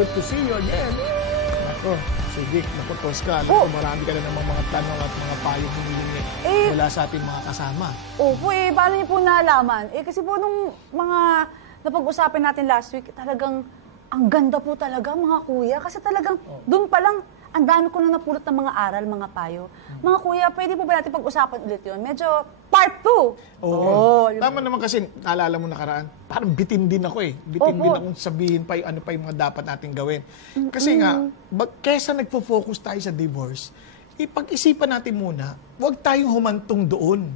good to see you again. Ako, sige, naku, Tosca, alam ko marami ka na namang mga tanong at mga payong hinihingi mula sa ating mga kasama. Opo, paano niyo po nalaman? Kasi po nung mga napag-usapan natin last week, talagang ang ganda po talaga, mga kuya. Kasi talagang doon pa lang, ang dami ko na napulot ng mga aral, mga payo. Mga kuya, pwede po ba natin pag-usapan ulit yun? Medyo part 2. Oo. Tama naman kasi, naalala mo nakaraan, parang bitin din ako eh. Bitin din akong sabihin pa ano pa yung mga dapat natin gawin. Kasi nga, kesa nagpo-focus tayo sa divorce, ipag-isipan natin muna, huwag tayong humantong doon.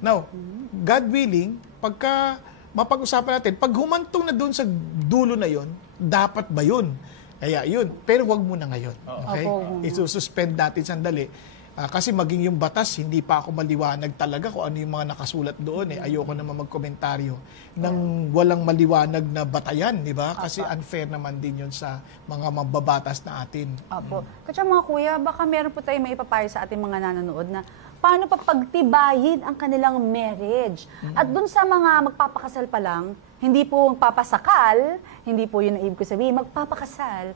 Now, God willing, pagka mapag-usapan natin, pag humantong na doon sa dulo na yon, dapat ba yun? Kaya yun. Pero wag muna ngayon. Okay? Isususpend natin sandali. Kasi maging yung batas, hindi pa ako maliwanag talaga kung ano yung mga nakasulat doon. Ayoko naman magkomentaryo ng walang maliwanag na batayan, di ba? Kasi unfair naman din yun sa mga mababatas na atin. Apo. Kasi mga kuya, baka meron po tayo may ipapayo sa ating mga nanonood na paano pa pagtibayin ang kanilang marriage. At dun sa mga magpapakasal pa lang, hindi po magpapasakal, hindi po yun ang ibig ko sabihin, magpapakasal.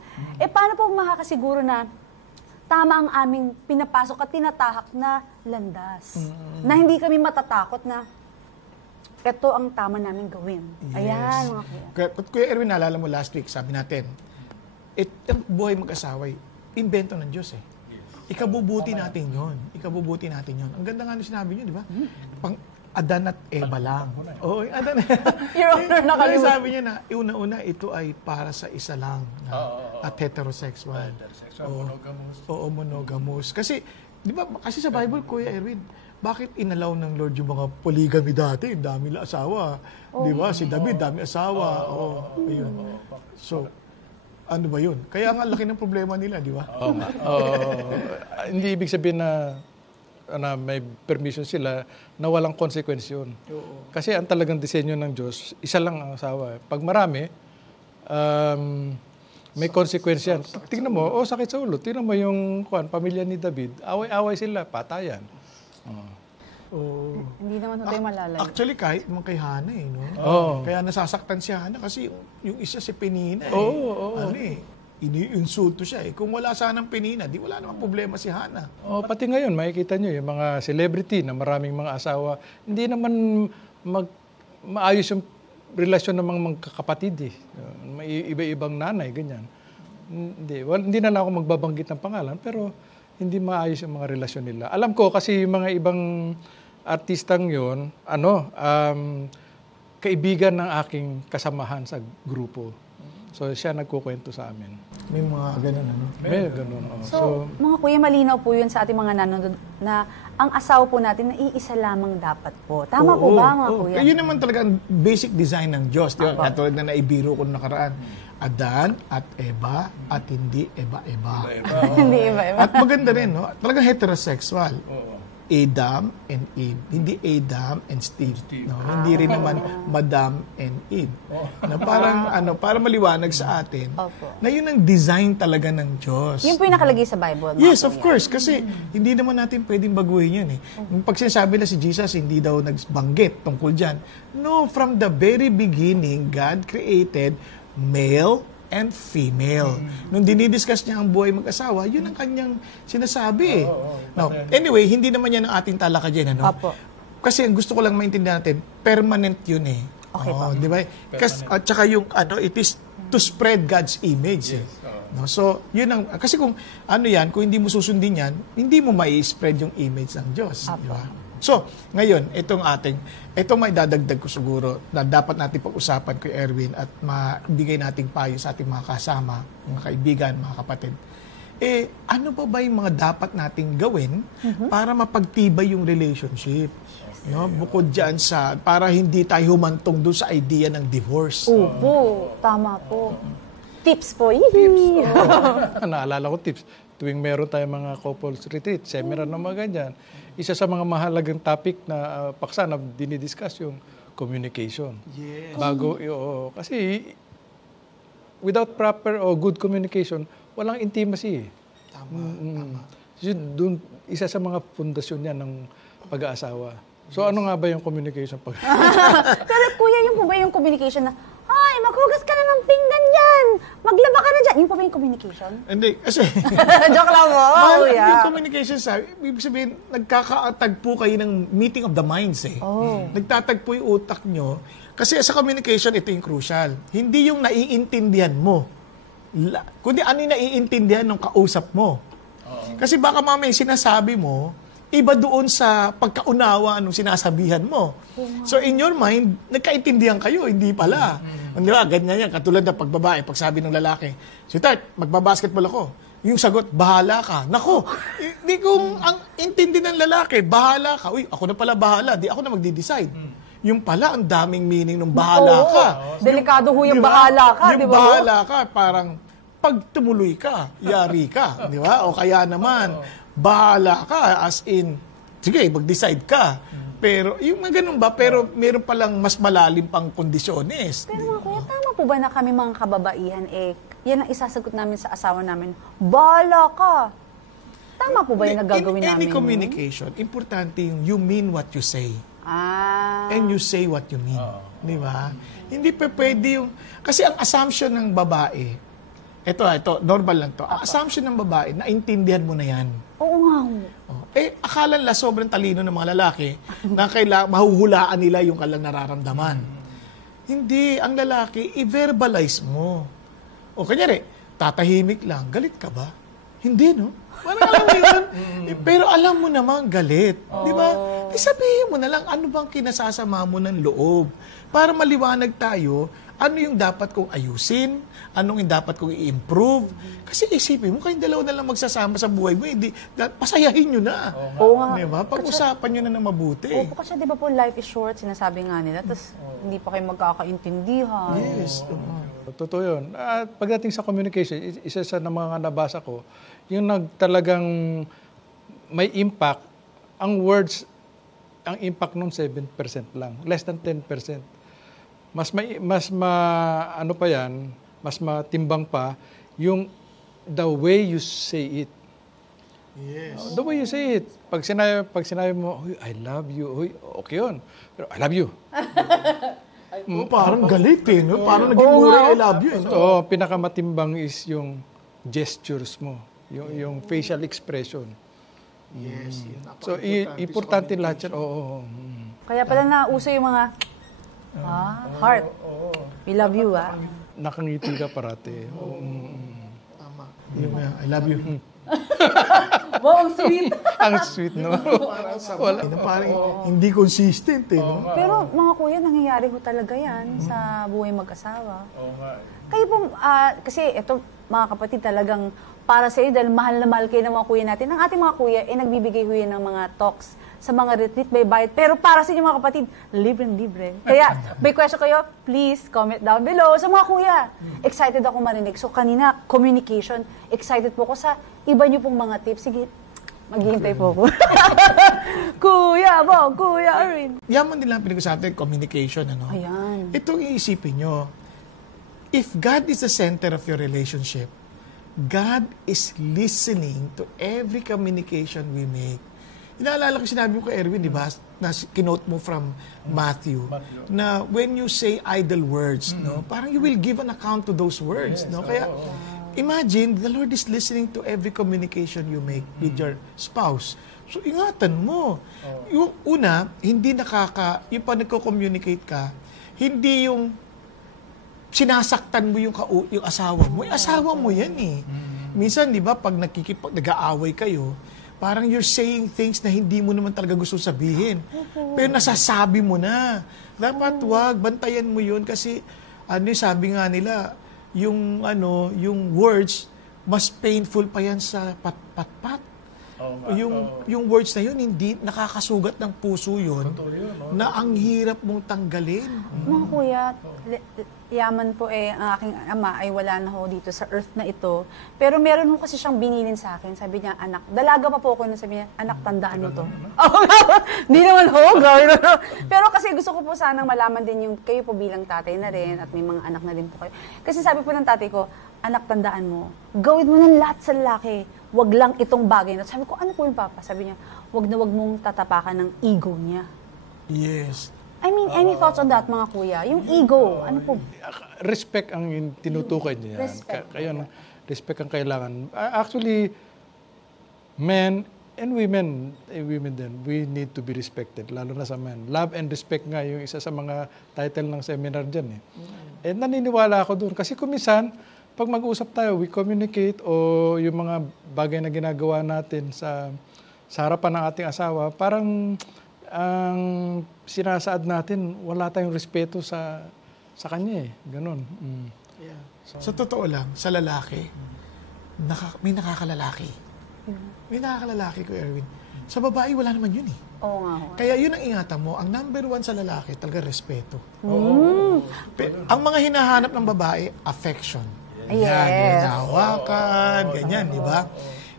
Paano po makakasiguro na tama ang aming pinapasok at tinatahak na landas? Na hindi kami matatakot na ito ang tama namin gawin. Yes. Ayan, mga kuya. Kuya Erwin, naalala mo last week, sabi natin, ang buhay mag-asawa, invento ng Diyos eh. Ikabubuti natin yon. Ikabubuti natin yon. Ang ganda nga nung sinabi niyo, di ba? Pang Adan at Eva lang. Oo, Adan. Your Honor, nakalimutan. Sabi niya na, una-una, ito ay para sa isa lang. At heterosexual. Monogamous. Oo, monogamous. Kasi, di ba, kasi sa Bible, Kuya Erwin, bakit inalaw ng Lord yung mga polygamy dati? Dami lang asawa. Di ba? Si David, dami asawa. Ayun. So, ano ba yun? Kaya nga laki ng problema nila, di ba? Hindi ibig sabihin na may permission sila na walang consequence yun. Kasi ang talagang disenyo ng Diyos, isa lang ang asawa. Pag marami, may consequence yan. Tingnan mo, sakit sa ulo. Tingnan mo yung pamilya ni David. Away-away sila, patayan. Hindi naman tayo malalay. Actually, kahit mga kay Hana eh, no? Kaya nasasaktan si Hana kasi yung isa si Penina eh. Ano eh, iniinsulto siya eh. Kung wala sanang Penina, di wala namang problema si Hana. Pati ngayon, makikita nyo yung mga celebrity na maraming mga asawa, hindi naman maayos yung relasyon ng mga magkakapatid eh. May iba-ibang nanay, ganyan. Hindi na ako magbabanggit ng pangalan, pero hindi maayos yung mga relasyon nila. Alam ko kasi yung mga ibang artistang yon, kaibigan ng aking kasamahan sa grupo. So, siya nagkukwento sa amin. May mga ganun, ano? May ganun. So, mga kuya, malinaw po yun sa ating mga nanonood na ang asawa po natin na iisa lamang dapat po. Tama po ba, mga kuya? Yun naman talaga ang basic design ng Diyos. Katulad na naibiro ko nakaraan. Adan at Eva at hindi Eva-Eva. Hindi iba-iba. At maganda rin, no? Talagang heterosexual. Adam and Eve. Hindi Adam and Steve. No? Hindi rin naman Madam and Eve. Na parang para maliwanag sa atin na yun ang design talaga ng Diyos. Yun po yung nakalagay sa Bible. Yes, of course. Kasi hindi naman natin pwedeng baguhin yun eh. Pag sinasabi na si Jesus, hindi daw nagbanggit tungkol dyan. No, from the very beginning, God created male and female. Nung dinidiscuss niya ang buhay mag-asawa, yun ang kanyang sinasabi. Now, anyway, hindi naman yan ang ating talakayan, ano? Kasi ang gusto ko lang maintindihan natin, permanent yun eh. Okay po. Di ba? At saka yung, it is to spread God's image. Yes. No? So, yun ang, kasi kung kung hindi mo susundin yan, hindi mo mai-spread yung image ng Diyos. Di ba? So, ngayon, itong may dadagdag ko siguro na dapat natin pag-usapan kay Erwin at mabigay nating payo sa ating mga kasama, mga kaibigan, mga kapatid. Ano ba yung mga dapat nating gawin para mapagtibay yung relationship? No? Bukod dyan para hindi tayo humantong doon sa idea ng divorce. Opo, tama po. Tips po. Naalala ko tips. Tuwing meron tayong mga couples retreat, seminar na mga ganyan, isa sa mga mahalagang topic na paksa na dinidiscuss yung communication. Yes. Kasi without proper or good communication, walang intimacy. Tama. Doon, isa sa mga pundasyon yan ng pag-aasawa. So ano nga ba yung communication? Pero kuya, yung po ba yung communication na, ay, maghugas ka na ng pinggan yan, maglaba ka na dyan. communication? Hindi, kasi Joke lang mo, kuya. yung communication ibig sabihin, nagkakatagpo kayo ng meeting of the minds eh. Nagtatagpo yung utak nyo. Kasi sa communication, ito yung crucial. Hindi yung naiintindihan mo. Kundi ano yung naiintindihan ng kausap mo. Kasi baka mamaya sinasabi mo, iba doon sa pagkaunawa nung sinasabihan mo. So in your mind, nagkaintindihan kayo, hindi pala. Di ba, ganyan yan. Katulad na pagbabae, pagsabi ng lalaki, sweetheart, magbabasketball ako. Yung sagot, bahala ka. Nako, di kung ang intindi ng lalaki, bahala ka. Uy, ako na pala bahala, di ako na magdi-decide. Yung pala, ang daming meaning ng bahala ka. Delikado ho yung Di ba? bahala ka, Yung di ba? bahala ka, parang pag tumuloy ka, yari ka. Di ba? O kaya naman, bahala ka, as in, sige, mag-decide ka. Pero, yung mga ganun ba? Pero meron palang mas malalim pang kondisyones. Pero mga kuya, tama po ba na kami mga kababaihan, yan ang isasagot namin sa asawa namin, bahala ka. Tama po ba yung nagagawin In namin? any communication, importante yung you mean what you say. And you say what you mean. Di ba? Hindi pa pwede yung... Kasi ang assumption ng babae, ito, normal lang to. Ang assumption ng babae, naintindihan mo na yan. Oo nga. Akala nila sobrang talino ng mga lalaki na mahuhulaan nila yung kalang nararamdaman. Hindi. Ang lalaki, i-verbalize mo. O kanyari, tatahimik lang. Galit ka ba? Hindi, no? Parang alam mo yun. Pero alam mo naman galit. Di ba? Sabihin mo na lang, ano bang kinasasama mo ng loob? Para maliwanag tayo, ano yung dapat kong ayusin? Anong yung dapat kong i-improve? Kasi isipin mo, kayong dalawa na lang magsasama sa buhay mo, hindi, pasayahin nyo na. Oo nga. Diba? Pag-usapan nyo na ng mabuti. Opo, kasi di ba po, life is short, sinasabi nga nila, tapos hindi pa kayo magkakaintindihan. Yes. Totoo yun. At pagdating sa communication, isa sa mga nabasa ko, yung talagang may impact, ang words, ang impact nun 7% lang. Less than 10%. Ano pa yan, mas matimbang pa, yung the way you say it. Yes. The way you say it. Pag sinabi mo, I love you, okay yun. Pero I love you. Parang galit eh, no? Parang naging mura, I love you. Eh, no? So, pinakamatimbang is yung gestures mo, yung facial expression. Yes. So, importante lahat yan. Oo. Kaya pala nauso yung mga, heart. We love you, Nakangiti ka parati. Tama. Yung, I love you. Wow, ang sweet. Ang sweet, no? Parang hindi consistent eh, no? Pero mga kuya, nangyayari ho talaga yan sa buhay mag-asawa. Oo nga. Kayo po, kasi ito, mga kapatid, talagang para sa inyo, dahil mahal na mahal kayo ng mga kuya natin. Ang ating mga kuya, nagbibigay ho yan ng mga talks sa mga retreat by bayad. Pero para sa inyo mga kapatid, libre-libre. Kaya, may question kayo, please comment down below. Sa mga kuya, excited ako marinig. So kanina, communication, excited po ako sa iba niyo pong mga tips. Sige, maghihintay po ako. Kuya Erwin. Yaman din lang pinag-usapan, communication, ano? Ayan. Itong iisipin nyo, if God is the center of your relationship, God is listening to every communication we make. Inaalala ko sinabi mo kay Erwin, di ba? Na kinote mo from Matthew. Na when you say idle words, no, parang you will give an account to those words, no? Kaya imagine the Lord is listening to every communication you make with your spouse. So ingatan mo. Yung una, hindi yung pa nagko-communicate ka, hindi yung sinasaktan mo yung asawa mo. Yung asawa mo yan eh. Minsan, di ba, pag nag-aaway kayo, parang you're saying things na hindi mo naman talaga gusto sabihin. Pero nasasabi mo na. Dapat wag, bantayan mo yun kasi sabi nga nila, yung words, mas painful pa yan sa pat-pat-pat. Yung words na yun, hindi nakakasugat ng puso yun, na ang hirap mong tanggalin. Mga kuya, yaman po ang aking ama ay wala na ho dito sa earth na ito. Pero meron ho kasi siyang binilin sa akin. Sabi niya, anak, dalaga pa po ako nung sabi niya, anak, tandaan mo to. Hindi naman ho, girl. Pero kasi gusto ko po sanang malaman din yung kayo po bilang tatay na rin at may mga anak na din po kayo. Kasi sabi po ng tatay ko, anak, tandaan mo, gawin mo ng lahat sa lalaki. Wag lang itong bagay na. Sabi ko, ano po yung papa? Sabi niya, wag na wag mong tatapakan ng ego niya. Yes. I mean, any thoughts on that, mga kuya? Yung ego, ano po? Respect ang tinutukoy niya. Respect. Respect ang kailangan. Actually, men and women din, we need to be respected, lalo na sa men. Love and respect nga yung isa sa mga title ng seminar dyan. Eh naniniwala ako doon. Kasi kumisan, pag mag-usap tayo, we communicate o yung mga bagay na ginagawa natin sa harapan ng ating asawa, parang ang sinasaad natin, wala tayong respeto sa kanya eh. Ganon. Yeah. Sa totoo lang, sa lalaki, may nakakalalaki. May nakakalalaki ko, Erwin. Sa babae, wala naman yun eh. Oo nga. Kaya yun ang ingatan mo. Ang number one sa lalaki, talaga respeto. Ang mga hinahanap ng babae, affection. Yes. Hawakan, ganyan, di ba?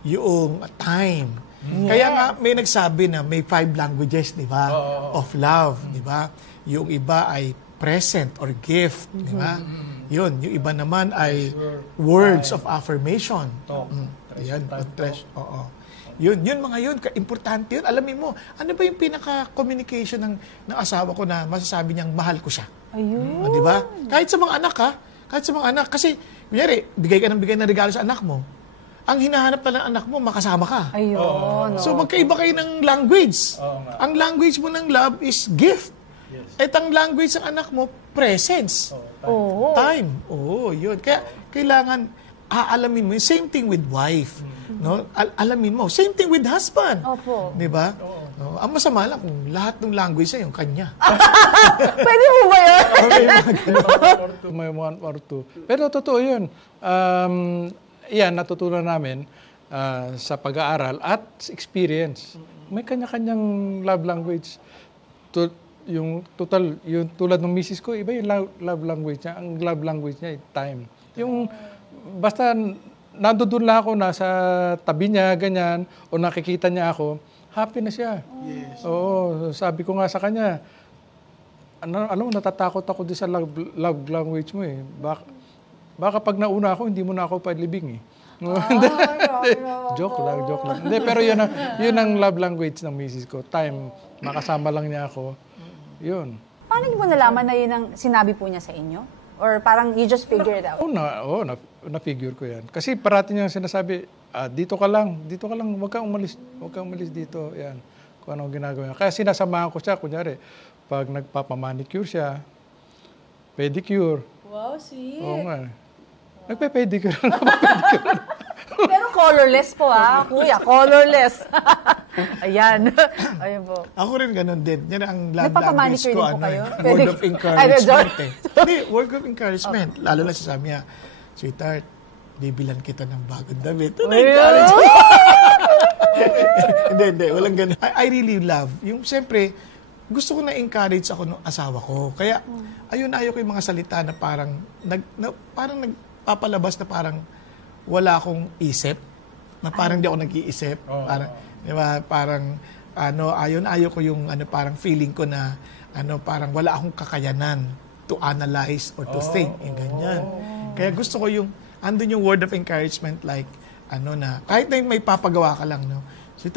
Yung time. Kaya nga, may nagsabi na may 5 languages, di ba? Of love, di ba? Yung iba ay present or gift, di ba? Yun, yung iba naman ay words of affirmation. Yan, oo. Yun mga yun, importante yun. Alamin mo, ano ba yung pinaka-communication ng asawa ko na masasabi niyang mahal ko siya? Ayun. Di ba? Kahit sa mga anak, ha? Kahit sa mga anak. Kasi, kunyari, bigay ka ng regalo sa anak mo. Ang hinahanap pa ng anak mo, makasama ka. Ayun. So, magkaiba kayo ng language. Ang language mo ng love is gift. At ang language ng anak mo, presence. Time. Yun. Kaya, kailangan aalamin mo. Same thing with wife. No? Alamin mo. Same thing with husband. Opo. Di ba? No? Ang masama lang kung lahat ng language ay yung kanya. Pwede mo ba yun? May 1 or 2. Pero totoo yun. Yan, natutunan namin sa pag-aaral at experience. May kanya-kanyang love language. Yung tulad ng misis ko, iba yung love language niya. Ang love language niya ay time. Yung basta nandoon lang ako, nasa tabi niya, ganyan, o nakikita niya ako, happy na siya. Yes. Oo, sabi ko nga sa kanya, alam mo, natatakot ako din sa love language mo eh. Baka pag nauna ako, hindi mo na ako palibing eh. Joke lang. Hindi, pero yun ang love language ng misis ko. Time, makasama lang niya ako. Yun. Paano niyo po nalaman na yun ang sinabi po niya sa inyo? Or parang you just figure it out? Na-figure ko yan. Kasi parati niya sinasabi, dito ka lang, huwag kang umalis dito. Yan, kung anong ginagawa niya. Kaya sinasamahan ko siya, kunyari, pag nagpapamanicure siya, pedicure. Wow, sweet. Oo nga. Nagpe-pedicure. Pero colorless po kuya, colorless. Ayan. Ayun po. Ako rin ganun din. Yan ang love language Nagpapamanicure ko. din po kayo? Word of encouragement eh. Hindi, word of encouragement. Lalo na sasabi niya, sweetheart, bibilan kita ng bagong damit. Na-encourage ko. Hindi, walang ganun. I really love. Yung siyempre, gusto ko na-encourage ako ng asawa ko. Kaya, ayaw ko yung mga salita na parang nagpapalabas na parang wala akong isip, na parang di ako nag-iisip. Parang, di ba, parang, ayaw ko yung, parang feeling ko na, parang wala akong kakayanan to analyze or to think, yung ganyan. Kaya gusto ko yung, andun yung word of encouragement, like, na, kahit na may papagawa ka lang, no? So,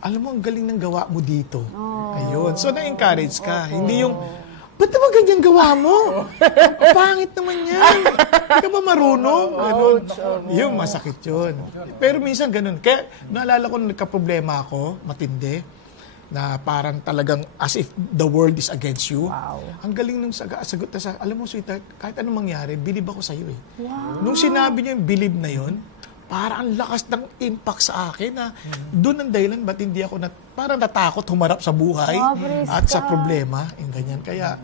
alam mo, ang galing ng gawa mo dito. Ayun. So, na-encourage ka. Hindi yung, ba't naman ganyan gawa mo? Pangit naman yan. Hindi ka ba marunong? Ganun. Yung masakit yun. Pero minsan ganun. Kaya naalala ko na nagka-problema ako, matindi, na parang talagang as if the world is against you. Wow. Ang galing nung sagot na sa, alam mo, sweetheart, kahit anong mangyari, believe ako sa'yo eh. Wow. Nung sinabi niya yung believe na yun, parang ang lakas ng impact sa akin na doon ang dahilan ba't hindi ako parang natakot humarap sa buhay at sa problema. Yung ganyan. Kaya,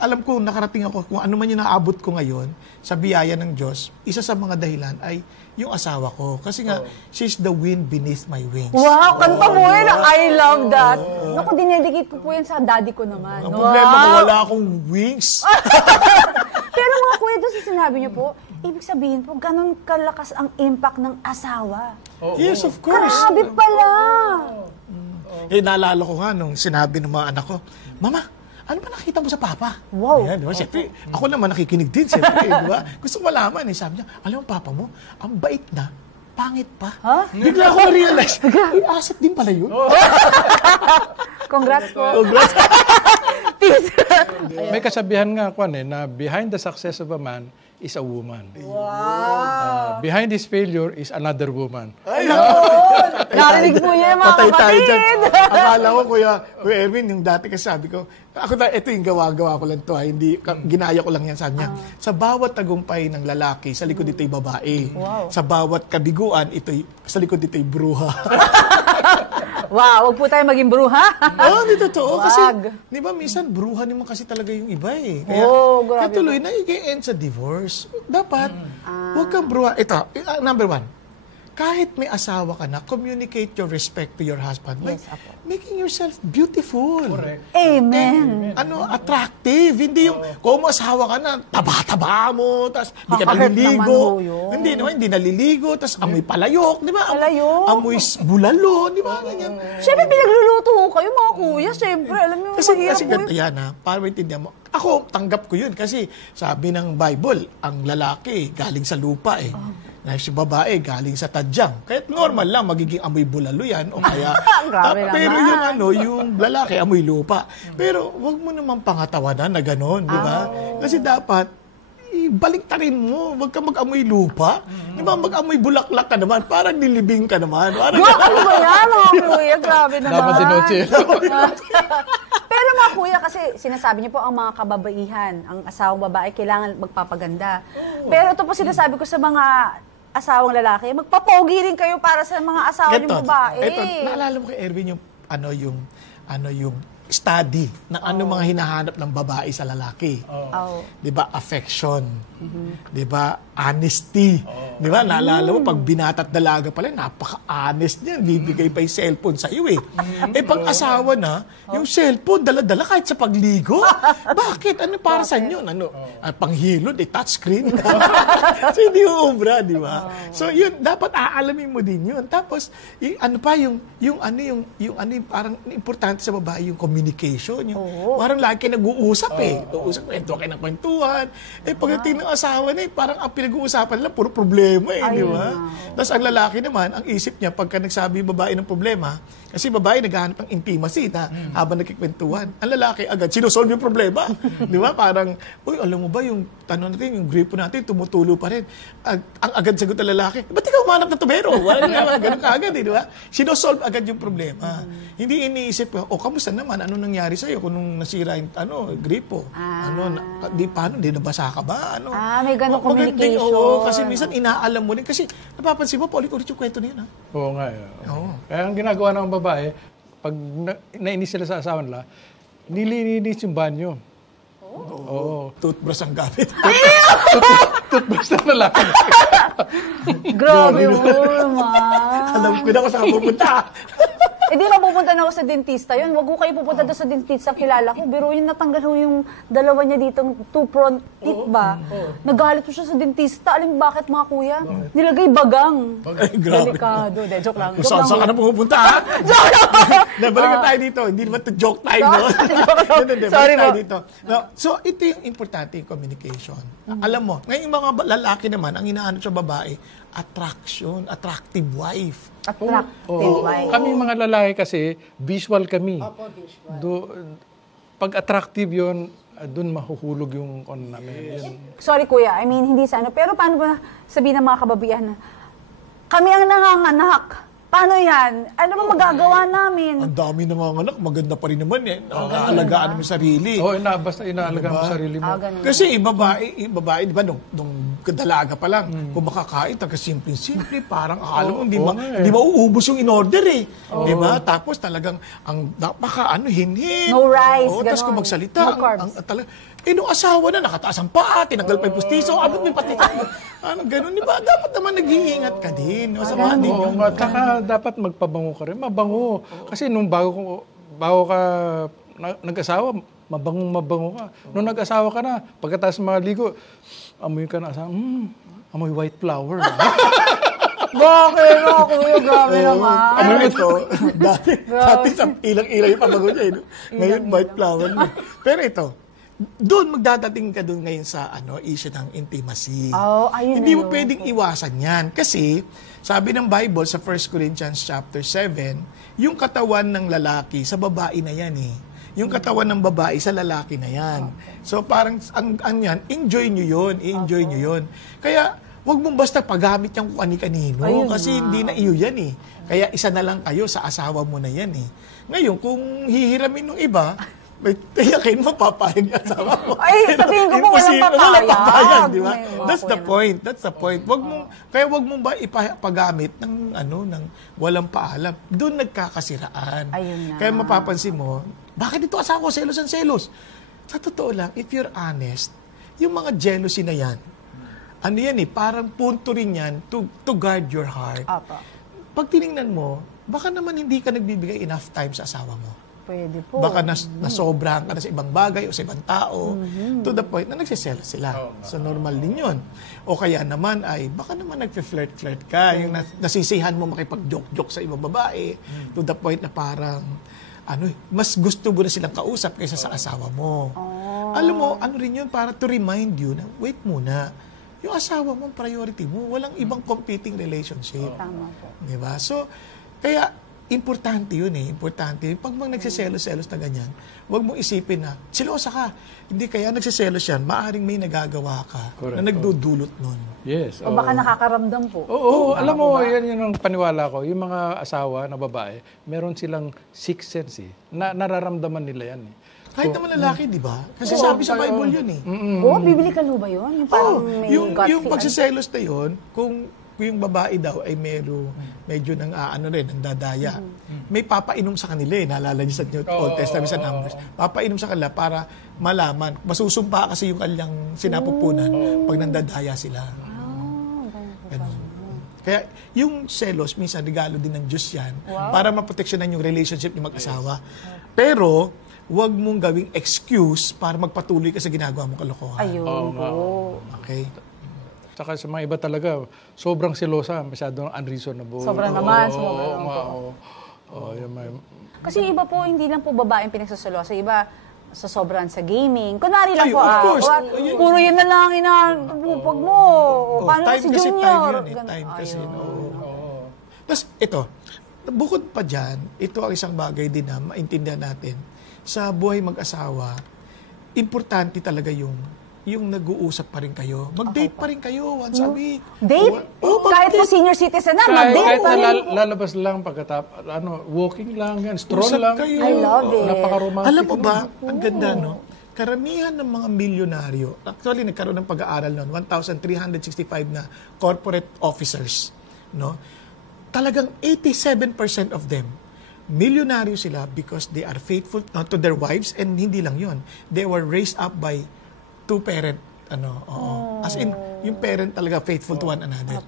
alam ko, nakarating ako kung ano man yung naabot ko ngayon sa biyaya ng Diyos, isa sa mga dahilan ay yung asawa ko. Kasi nga, she's the wind beneath my wings. Wow, kanta mo yun. I love that. Naku, dinedicate ko po yan sa daddy ko naman. Ang problema ko, wala akong wings. Pero mga kuya, doon sa sinabi niyo po, ibig sabihin po, ganun kalakas ang impact ng asawa. Yes, of course. Grabe pala. Naalala ko nga nung sinabi ng mga anak ko, Mama, ano ba nakita mo sa Papa? Wow. Ayan, diba? Siyempre, ako naman nakikinig din. Siyempre, diba? Gusto ko malaman. Sabi niya, alam mo, Papa mo, ang bait na, pangit pa. Bigla ako na-realize, asset din pala yun. Congrats po. Congrats. practice. May kasabihan nga na behind the success of a man is a woman. Wow. Behind his failure is another woman. Narinig mo yan, mga Patay tayo dyan. kapatid. Akala ko, Kuya Erwin, yung dati kasi sabi ko, ito yung gawa-gawa ko lang to, hindi, ginaya ko lang yan sa kanya. Sa bawat tagumpay ng lalaki, sa likod ito'y babae. Wow. Sa bawat kabiguan, sa likod ito'y bruha. Wow, wag po tayo maging bruha. Di totoo. Kasi, Wag. di ba, minsan, bruha naman kasi talaga yung iba eh. Kaya, Grabe. kaya tuloy na i-end sa divorce. Dapat, huwag kang bruha. Ito, number one, kahit may asawa ka na, communicate your respect to your husband by making yourself beautiful. Correct. Amen. Attractive. Hindi yung, kung mo asawa ka na, taba-taba mo, tapos hindi ka Nakaka-hurt naliligo. naman ho yun. Hindi naliligo, tapos amoy palayok, di ba? Palayok. Amoy bulalo, di ba? Ganyan. Siyempre, pinagluluto ho kayo, mga kuya. Siyempre, alam mo, Kasi mahirap po ganito yan, ha? Para maintindihan mo. Ako, tanggap ko yun kasi sabi ng Bible, ang lalaki galing sa lupa eh. Na si babae galing sa tadyang. Kahit normal lang, magiging amoy bulalo yan. O kaya, Grabe pero naman. yung lalaki amoy lupa. Pero wag mo naman pangatawanan na gano'n, di ba? Kasi dapat, baliktarin mo. Wag ka mag-amoy lupa. Di ba, mag-amoy bulaklak ka naman. Parang nilibing ka naman. Parang Ano ba yan, mga kuya? Grabe naman. Dapat dinoche. Pero mga kuya, kasi sinasabi niyo po ang mga kababaihan, ang asawang babae, kailangan magpapaganda. Pero ito po sinasabi ko sa mga asawang lalaki, magpapogi rin kayo para sa mga asawa ng babae. Ito, naalala mo kay Erwin yung study ng ano mga hinahanap ng babae sa lalaki. Oh. 'Di ba? Affection. 'Di ba? Honesty. 'Di ba? Naalala mo pag binata't dalaga pala, napaka-honest niyan. Bibigay pa 'yung cellphone sa iyo eh. Pag asawa na, yung cellphone dala-dala kahit sa pagligo. Bakit? Ano para sa inyo? Ano? Panghilod touchscreen. So hindi ubra, 'di ba? So yun dapat aalamin mo din 'yun. Tapos yung parang importante sa babae yung communication. Parang lagi kayo nag-uusap eh. Uusap, kwento kayo ng kwentuhan. Pagdating ng asawa na parang ang pinag-uusapan nila, puro problema eh, di ba? Tapos ang lalaki naman, ang isip niya, pagka nagsabi yung babae ng problema, kasi babae naghahanap ng intimacy na habang nagkikwentuhan. Ang lalaki agad, sinusolve yung problema. Di ba? Parang, uy, alam mo ba yung gripo natin, tumutulo pa rin. Ang agad sagot ng lalaki, ba't ikaw umanap na tubero? Wala naman, ganun ka agad, di ba? Sinusolve agad yung problema. Hindi iniisip, kamusta naman? Ano nangyari sa'yo kung nung nasira yung gripo? Paano? Di nabasa ka ba? May ganun communication. Kasi minsan inaalam mo din. Kasi napapansin mo, paulit-ulit yung kwento niya. Oo nga. Kaya ang ginagawa ng babae, pag nainis sila sa asawa nila, nililinis yung banyo. Oo. Toothbrush ang gamit. Toothbrush na lalaki. Grabe mo, man. Alam ko na kung saan pupunta. Di mapupunta na ako sa dentista yun. Wag ko kayo pupunta doon sa dentista kilala ko. Pero yun natanggal ho yung dalawa niya ditong two-front teeth ba? Nagalit ko siya sa dentista. Alam bakit mga kuya? Nilagay bagang. Ay, grabe. Delikado. Joke lang. Kung saan ka na pupunta, ha? Balik na tayo dito. Hindi naman to joke time, no? Sorry tayo po. dito. No, so, ito yung importante yung communication. Alam mo, ngayon yung mga lalaki naman, ang inaano sa babae, attractive wife. Attractive wife. Kami mga lalaki kasi, visual kami. Opo, visual. Pag attractive yun, doon mahuhulog yung namin. Sorry kuya, I mean, hindi sa ano. Pero paano ba sabihin ng mga kababaihan na kami ang nanganganak? Paano yan? Ano ba magagawa namin? Ang dami nanganganak, maganda pa rin naman eh. Nakakaalagaan mo yung sarili. Oo, basta inaalagaan mo sarili mo. Kasi babae, di ba, nung dalaga pa lang, kung makakain, simple-simple, parang akala mo, hindi mauubos yung in-order eh. Di ba? Tapos talagang, hinhin. No rice, Tapos ganon. kung magsalita, No carbs. nung asawa na, nakataas ang paa, tinanggal pa yung pustiso, abot mo yung pati. Ganun, di ba? Dapat naman nag-iingat ka din. Masama din yun. Dapat magpabango ka rin. Mabango. Kasi nung bago ka nag-asawa, mabango ka. Nung nag-asawa ka na, pagkatapos maligo, amoy ka na asawa, amoy white flower. Bakit ako? Grabe naman. Amoy mo ito. Dati sa ilang-ilang yung pabango niya. Ngayon, white flower niya. Pero ito, doon magdadating ka doon ngayon sa issue ng intimacy. Ayun Hindi mo pwedeng iwasan yan. Kasi, sabi ng Bible sa 1 Corinthians chapter 7, yung katawan ng lalaki, sa babae na yan eh. Yung katawan ng babae sa lalaki na yan. So parang ang yan, enjoy nyo yun. I-enjoy nyo yun. Kaya wag mong basta paggamit yung kung ani-kanino. Ayun Kasi na. hindi na iyo yan eh. Kaya isa na lang kayo sa asawa mo na yan eh. Ngayon, kung hihiramin ng iba, may tiyakin mo, papayag yung asawa mo. Ay, sabihin ko po, walang Imposible, papayag. papayag, di ba? May mga That's the kuya point. That's the point. Kaya wag mong ba ipagamit ng ng walang paalam. Doon nagkakasiraan. Ayun na. Kaya mapapansin mo, bakit ito asawa ko selos ang selos? Sa totoo lang, if you're honest, yung mga jealousy na yan, ano yan parang punto rin yan to guard your heart. Apa. Pag tiningnan mo, baka naman hindi ka nagbibigay enough time sa asawa mo. Pwede po. Baka nasobrahan ka na sa ibang bagay o sa ibang tao to the point na nagsiselos sila. So normal din yun. O kaya naman ay baka naman nagfe-flirt-flirt ka, yung nasisihan mo makipag-joke-joke sa ibang babae to the point na parang mas gusto mo na silang kausap kaysa sa asawa mo. Alam mo, ano rin yun para to remind you na wait muna, yung asawa mo, priority mo, walang ibang competing relationship. Tama po. Diba? So, kaya importante yun importante. Pag nagsiselos-selos na ganyan, huwag mong isipin na, silosa ka. Hindi kaya nagsiselos yan, maaaring may nagagawa ka Correct. na nagdudulot nun. Yes. O baka nakakaramdam po. Oo, alam mo, yan yung paniwala ko. Yung mga asawa na babae, meron silang sixth sense nararamdaman nila yan Kahit naman lalaki, di ba? Kasi sabi sa Bible yun Oo, biblical ho ba yun? Yung parang may yung gut feel. pagsiselos na yun, kung yung babae daw ay medyo nang dadaya. May papainom sa kanila naalala niyo sa Old Testament sa Numbers. Papainom sa kanila para malaman. Masusumpa kasi yung kanilang sinapupunan pag nandadaya sila. Ganun. Kaya yung selos, minsan regalo din ng Diyos yan para maproteksyonan yung relationship ng mag-asawa. Pero, huwag mong gawing excuse para magpatuloy ka sa ginagawa mong kalokohan. Ayun po. Okay? Saka sa mga iba talaga, sobrang selosa, masyadong unreasonable. Sobra naman, Oo, sobra naman po. yung Kasi iba po, hindi lang po babaeng pinagsasalosa. Iba, sa sobrang sa gaming. Kunwari lang Ay, po, of course. puro yun na lang inapupag mo. O, paano time si kasi Junior? time yun Ganun. Time kasi. Ayun. Tapos ito, bukod pa dyan, ito ang isang bagay din na maintindihan natin. Sa buhay mag-asawa, importante talaga yung nag-uusap pa rin kayo. Mag-date pa rin kayo once a week. Date? Kahit po senior citizen na, kahit mag-date pa rin. lalabas lang pagkatapos, walking lang yan, stroll Usap lang. kayo. I love it. Napaka-romantic. Alam mo ba, ang ganda, no? Karamihan ng mga milyonaryo, actually nagkaroon ng pag-aaral noon, 1,365 na corporate officers, no? Talagang 87% of them, milyonaryo sila because they are faithful to their wives, and hindi lang yon, they were raised up by two-parent, as in, yung parent talaga faithful to one another.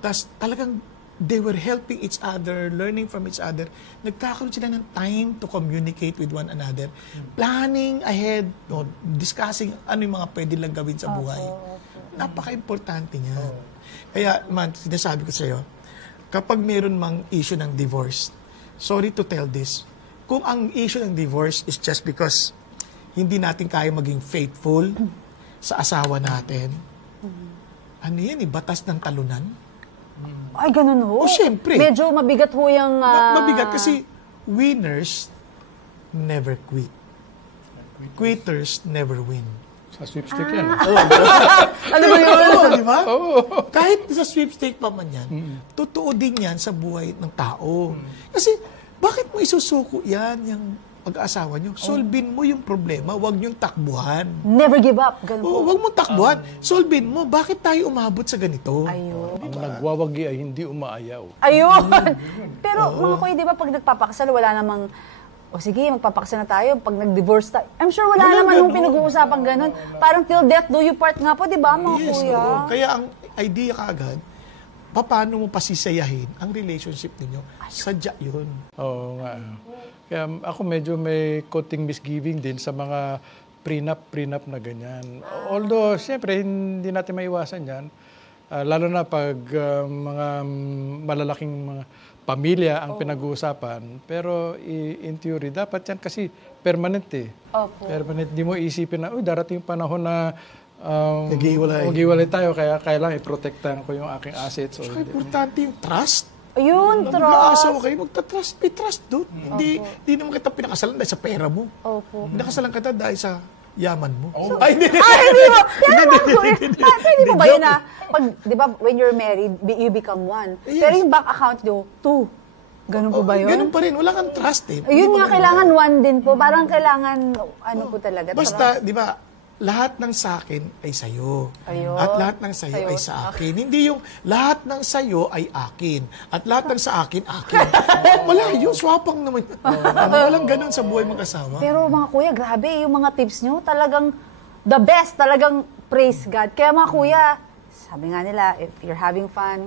Tapos talagang they were helping each other, learning from each other. Nagkakaroon sila ng time to communicate with one another. Planning ahead, discussing ano yung mga pwede lang gawin sa buhay. Napaka-importante niya. Kaya, sinasabi ko sa iyo, kapag meron mang issue ng divorce, sorry to tell this, kung ang issue ng divorce is just because hindi natin kaya maging faithful sa asawa natin, ano yan, batas ng talunan? Ay, ganun ho. O, syempre. Medyo mabigat ho yung... Mabigat kasi winners never quit. Quitters never win. Sa sweepstick yan. Ano ba yun? Oo, di ba? Kahit sa sweepstake pa man yan, totoo din yan sa buhay ng tao. Kasi, bakit mo isusuko yan, yung pag-aasawa nyo? Solvin mo yung problema, huwag nyong takbuhan. Never give up. Ganun po. Oo, huwag mo takbuhan. Solvin mo, bakit tayo umabot sa ganito? Ayun. Ang nagwawagi ay hindi umaayaw. Ayun. Pero mga kuya, di ba pag nagpapakasal, wala namang, sige, magpapakasal na tayo. Pag nag-divorce tayo, I'm sure wala naman nung pinag-uusapan ganun. Parang till death do you part nga po, di ba mga kuya? Oo. Kaya ang idea kaagad, paano mo pasisayahin ang relationship ninyo? Sadya yun. Oo nga. Kaya ako medyo may konting misgiving din sa mga prenup na ganyan. Although, siyempre, hindi natin maiwasan yan. Lalo na pag mga malalaking mga pamilya ang pinag-uusapan. Pero in theory, dapat yan kasi permanent Opo. Permanent. Di mo isipin na, darating yung panahon na Naghiwalay. maghiwalay tayo, kaya kailangan i-protectan ko yung aking assets. Saka importante yung trust. Ayun, Mag-aasawa trust. kayo, magta-trust, may trust doon. Hindi naman kita pinakasalan dahil sa pera mo. Opo. Pinakasalan kita dahil sa yaman mo. Ay, hindi. Hindi mo. Pero mga kuya, pwede mo ba Joke. yun na, pag, di ba, when you're married, you become one. Yes. Pero yung bank account nyo, 2. Ganun po ba yun? Ganun pa rin. Wala kang trust eh. Ayun Hindi nga, pa ganun. kailangan one din po. Parang kailangan, ano po talaga, Basta, trust. di ba, lahat ng sa akin ay sa'yo. Ayun. At lahat ng sa'yo Sa'yo, ay sa akin. Hindi yung lahat ng sa'yo ay akin. At lahat ng sa akin, akin. Wala yun. Swapang naman. Walang ganun sa buhay mag-asawa. Pero mga kuya, grabe, yung mga tips nyo, talagang the best, talagang praise God. Kaya mga kuya, sabi nga nila, if you're having fun,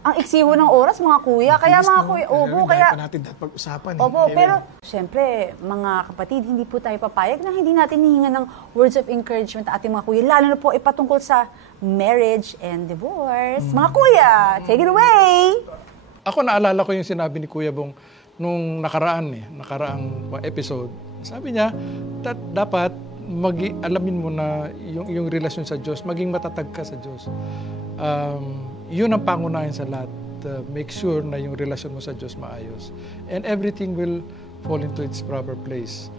ang iksi ho ng oras, mga kuya. Kaya mga kuya, opo, Kaya kaya... pa natin dapat pag-usapan eh. Opo, pero syempre, mga kapatid, hindi po tayo papayag na hindi natin hihingan ng words of encouragement sa ating mga kuya, lalo na po ipatungkol sa marriage and divorce. Mga kuya, take it away! Ako naalala ko yung sinabi ni Kuya Bong nung nakaraang episode. Sabi niya, dapat alamin mo na yung relasyon sa Diyos, maging matatag ka sa Diyos. Yun ang pangunahin sa lahat. Make sure na yung relasyon mo sa Diyos maayos. And everything will fall into its proper place.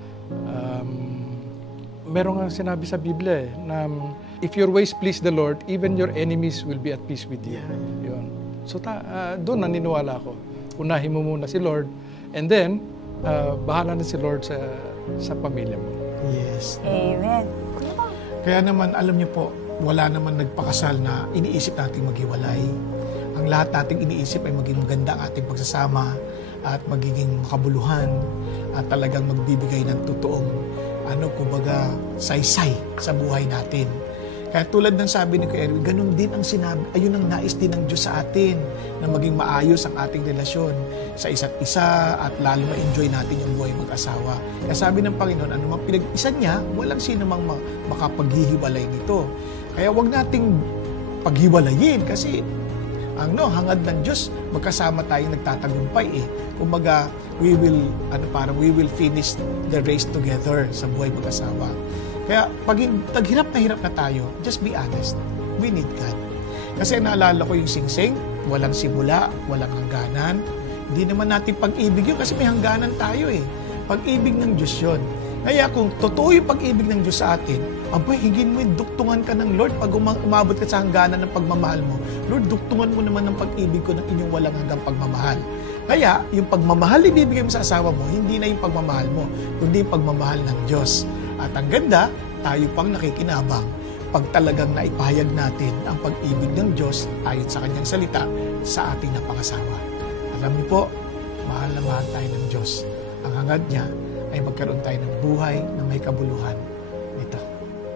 Meron nga sinabi sa Biblia na if your ways please the Lord, even your enemies will be at peace with you. Yun. So doon naniniwala ako. Unahin mo muna si Lord and then bahala na si Lord sa pamilya mo. Yes. Amen. Kaya naman, alam niyo po, wala naman nagpakasal na iniisip nating maghiwalay. Ang lahat nating iniisip ay maging maganda ang ating pagsasama at magiging makabuluhan at talagang magbibigay ng totoong kumbaga, saysay sa buhay natin. Kaya tulad ng sabi ni Kuya Erwin, ganun din ang sinabi, ayun ang nais din ng Diyos sa atin, na maging maayos ang ating relasyon sa isa't isa at lalo ma-enjoy natin yung buhay mag-asawa. Kaya sabi ng Panginoon, ano mang pinag-isa niya, walang sino mang makapaghihiwalay nito. Kaya wag nating paghiwalayin kasi hangad ng Diyos, magkasama tayong nagtatagumpay eh. Kumbaga, we will finish the race together sa buhay mag-asawa. Kaya pag hirap na tayo, just be honest. We need God. Kasi naalala ko yung singsing, walang simula, walang hangganan. Hindi naman natin pag-ibig yun kasi may hangganan tayo eh. Pag-ibig ng Diyos yun. Kaya kung totoo yung pag-ibig ng Diyos sa atin, higin mo, duktungan ka ng Lord. Pag umabot ka sa hangganan ng pagmamahal mo, Lord, duktungan mo naman ng pag-ibig ko ng inyong walang hanggang pagmamahal. Kaya, yung pagmamahal ibibigay mo sa asawa mo, hindi na yung pagmamahal mo, kundi yung pagmamahal ng Diyos. At ang ganda, tayo pang nakikinabang pag talagang naipahayag natin ang pag-ibig ng Diyos ayon sa kanyang salita sa ating napangasawa. Alam niyo po, mahal na mahal tayo ng Diyos. Ang hangad niya ay magkaroon tayo ng buhay na may kabuluhan nito.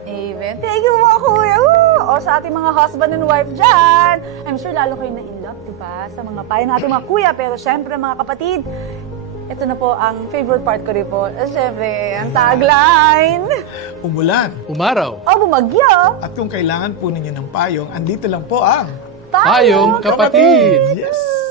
Amen. Thank you mga kuya. O sa ating mga husband and wife dyan, I'm sure lalo kayo na-in-love, diba? Sa mga payo natin mga kuya. Pero syempre mga kapatid, ito na po ang favorite part ko rin po. Syempre, ang tagline. Umulan. Umaraw. O bumagyo. At kung kailangan po ninyo ng payong, andito lang po ang Tayong kapatid. Yes!